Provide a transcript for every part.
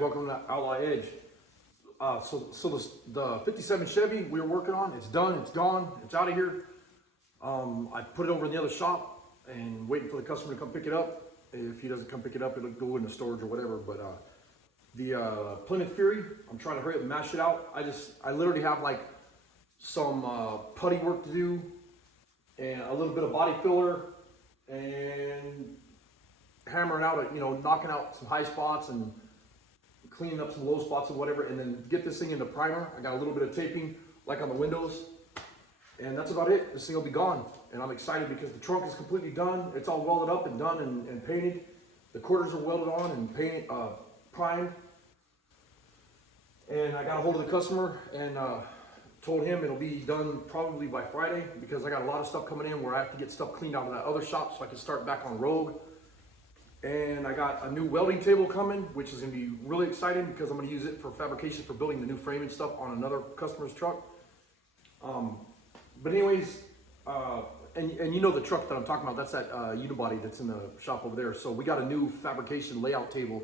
welcome to Outlaw Edge. The 57 Chevy we were working on, it's done, it's gone, it's out of here. I put it over in the other shop and waiting for the customer to come pick it up. If he doesn't come pick it up, it'll go into storage or whatever. But the Plymouth Fury, I'm trying to hurry up and mash it out. I literally have like some putty work to do and a little bit of body filler and hammering out, knocking out some high spots and cleaning up some low spots and whatever, and then get this thing into primer. I got a little bit of taping like on the windows, and that's about it. This thing will be gone, and I'm excited because the trunk is completely done. It's all welded up and done and painted. The quarters are welded on and painted, primed. And I got a hold of the customer and told him it'll be done probably by Friday, because I got a lot of stuff coming in where I have to get stuff cleaned out of that other shop so I can start back on Rogue. And I got a new welding table coming, which is gonna be really exciting because I'm gonna use it for fabrication for building the new frame and stuff on another customer's truck. But anyways, and you know the truck that I'm talking about, that's that unibody that's in the shop over there. So we got a new fabrication layout table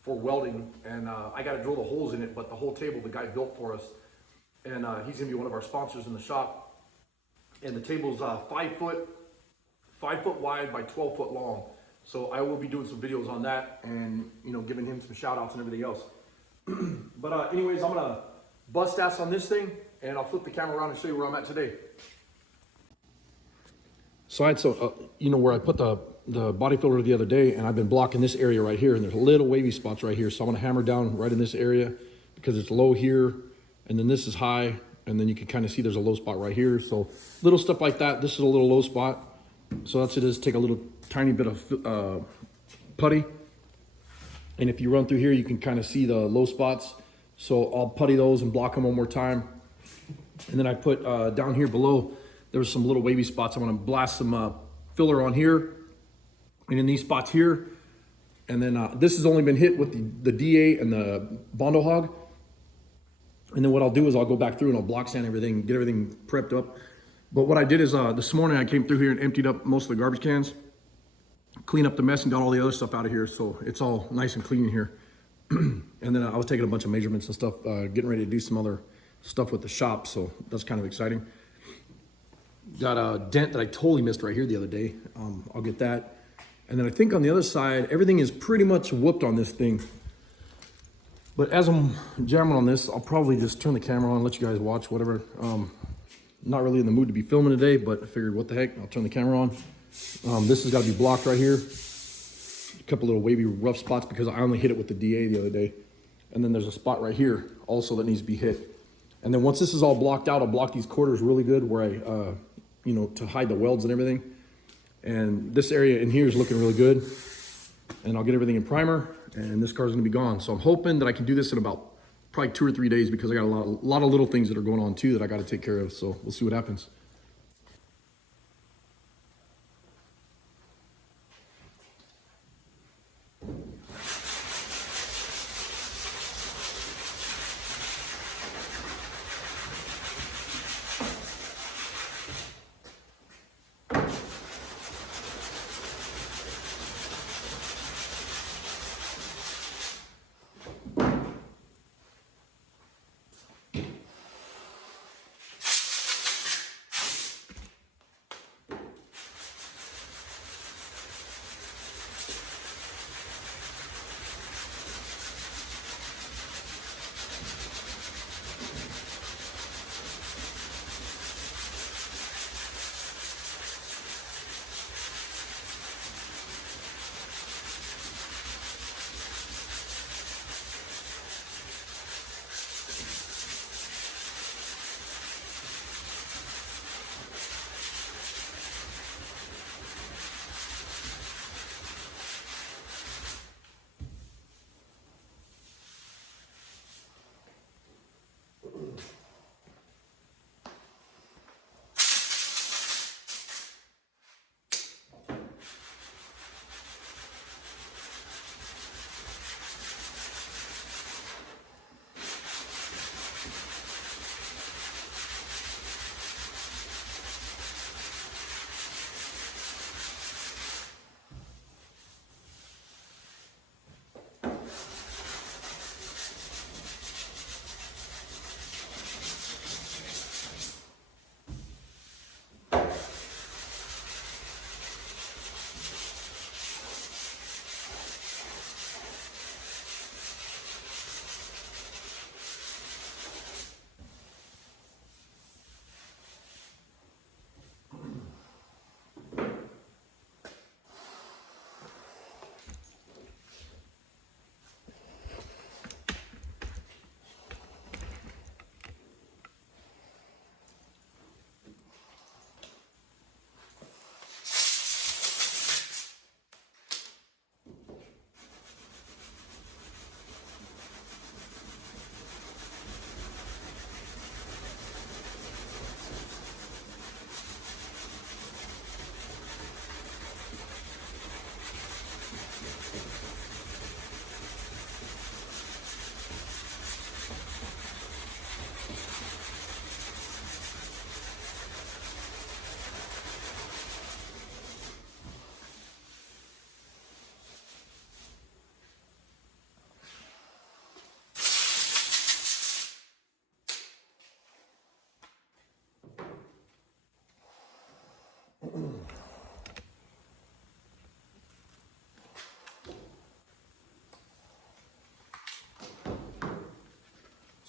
for welding, and I gotta drill the holes in it, but the whole table the guy built for us. And he's gonna be one of our sponsors in the shop. And the table's 5 foot wide by 12 foot long. So I will be doing some videos on that and, giving him some shout outs and everything else. But anyways, I'm gonna bust ass on this thing and I'll flip the camera around and show you where I'm at today. So I had where I put the body filler the other day, and I've been blocking this area right here, and there's little wavy spots right here. So I'm gonna hammer down right in this area because it's low here, and then this is high, and then you can kind of see there's a low spot right here. So little stuff like that. This is a little low spot. So that's it, is take a little tiny bit of putty, and if you run through here you can kind of see the low spots. So I'll putty those and block them one more time, and then I put down here below there's some little wavy spots. I'm going to blast some filler on here and in these spots here, and then this has only been hit with the DA and the Bondo Hog. And then what I'll do is I'll go back through and I'll block sand everything, get everything prepped up. But what I did is this morning I came through here and emptied up most of the garbage cans, clean up the mess, and got all the other stuff out of here. So it's all nice and clean in here. And then I was taking a bunch of measurements and stuff, getting ready to do some other stuff with the shop. So that's kind of exciting. Got a dent that I totally missed right here the other day. I'll get that. And then I think on the other side, everything is pretty much whooped on this thing. But as I'm jamming on this, I'll probably just turn the camera on and let you guys watch whatever. Not really in the mood to be filming today, but I figured what the heck, I'll turn the camera on. This has got to be blocked right here. A couple little wavy rough spots because I only hit it with the DA the other day. And then there's a spot right here also that needs to be hit. And then once this is all blocked out, I'll block these quarters really good where I, to hide the welds and everything. And this area in here is looking really good. And I'll get everything in primer, and this car's gonna be gone. So I'm hoping that I can do this in about probably 2 or 3 days, because I got a lot of little things that are going on too that I got to take care of. So we'll see what happens.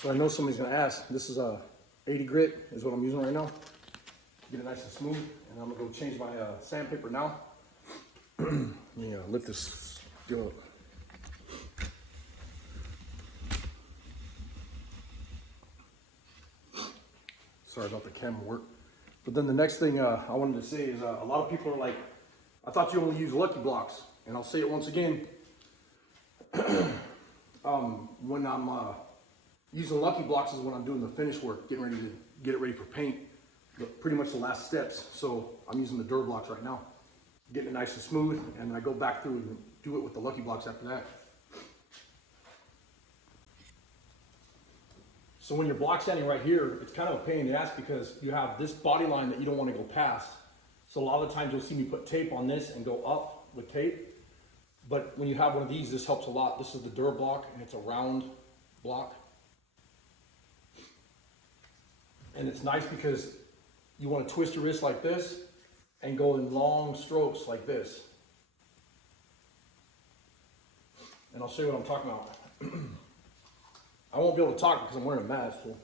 So I know somebody's gonna ask, this is a 80 grit is what I'm using right now. Get it nice and smooth, and I'm gonna go change my sandpaper now. Let me lift this deal up. Sorry about the camera work. But then the next thing I wanted to say is a lot of people are like, I thought you only use Lucky Blocks. And I'll say it once again. When I'm using Lucky Blocks is when I'm doing the finish work, getting ready to get it ready for paint. Pretty much the last steps. So I'm using the Dur Blocks right now. Getting it nice and smooth, and I go back through and do it with the Lucky Blocks after that. So when you're block sanding right here, it's kind of a pain in the ass because you have this body line that you don't want to go past. So a lot of the times you'll see me put tape on this and go up with tape. But when you have one of these, this helps a lot. This is the Dur block, and it's a round block. And it's nice because you want to twist your wrist like this and go in long strokes like this. And I'll show you what I'm talking about. I won't be able to talk because I'm wearing a mask. So.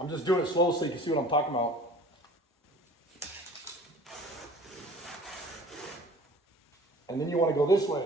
I'm just doing it slow so you can see what I'm talking about. And then you want to go this way.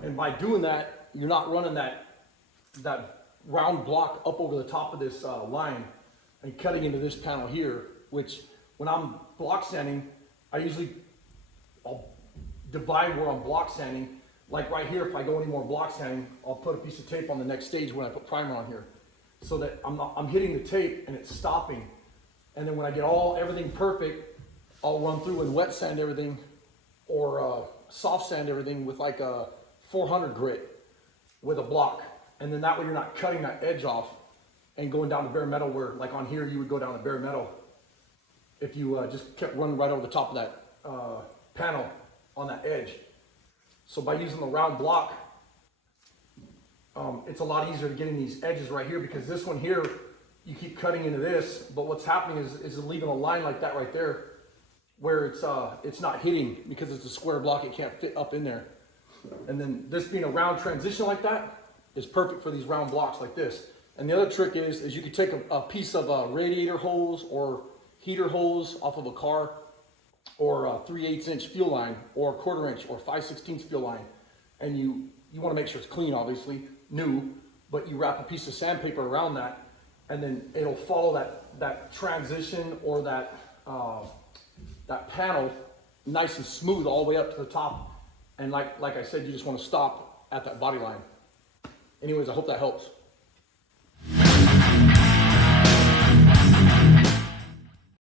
And by doing that, you're not running that round block up over the top of this line and cutting into this panel here, which when I'm block sanding, I'll divide where I'm block sanding. Like right here, if I go any more block sanding, I'll put a piece of tape on the next stage when I put primer on here, so that I'm hitting the tape and it's stopping. And then when I get everything perfect, I'll run through and wet sand everything or soft sand everything with like a 400 grit with a block. And then that way you're not cutting that edge off and going down to bare metal where, like on here, you would go down to bare metal if you just kept running right over the top of that panel on that edge. So by using the round block, it's a lot easier to get in these edges right here, because this one here, you keep cutting into this, but what's happening is leaving a line like that right there where it's not hitting because it's a square block, it can't fit up in there. And then this being a round transition like that is perfect for these round blocks like this. And the other trick is you could take a piece of radiator hose or heater hose off of a car, or a 3/8 inch fuel line, or a 1/4 inch or 5/16 fuel line. And you want to make sure it's clean, obviously, new, but you wrap a piece of sandpaper around that, and then it'll follow that transition or that panel nice and smooth all the way up to the top. And like I said, you just want to stop at that body line. Anyways, I hope that helps.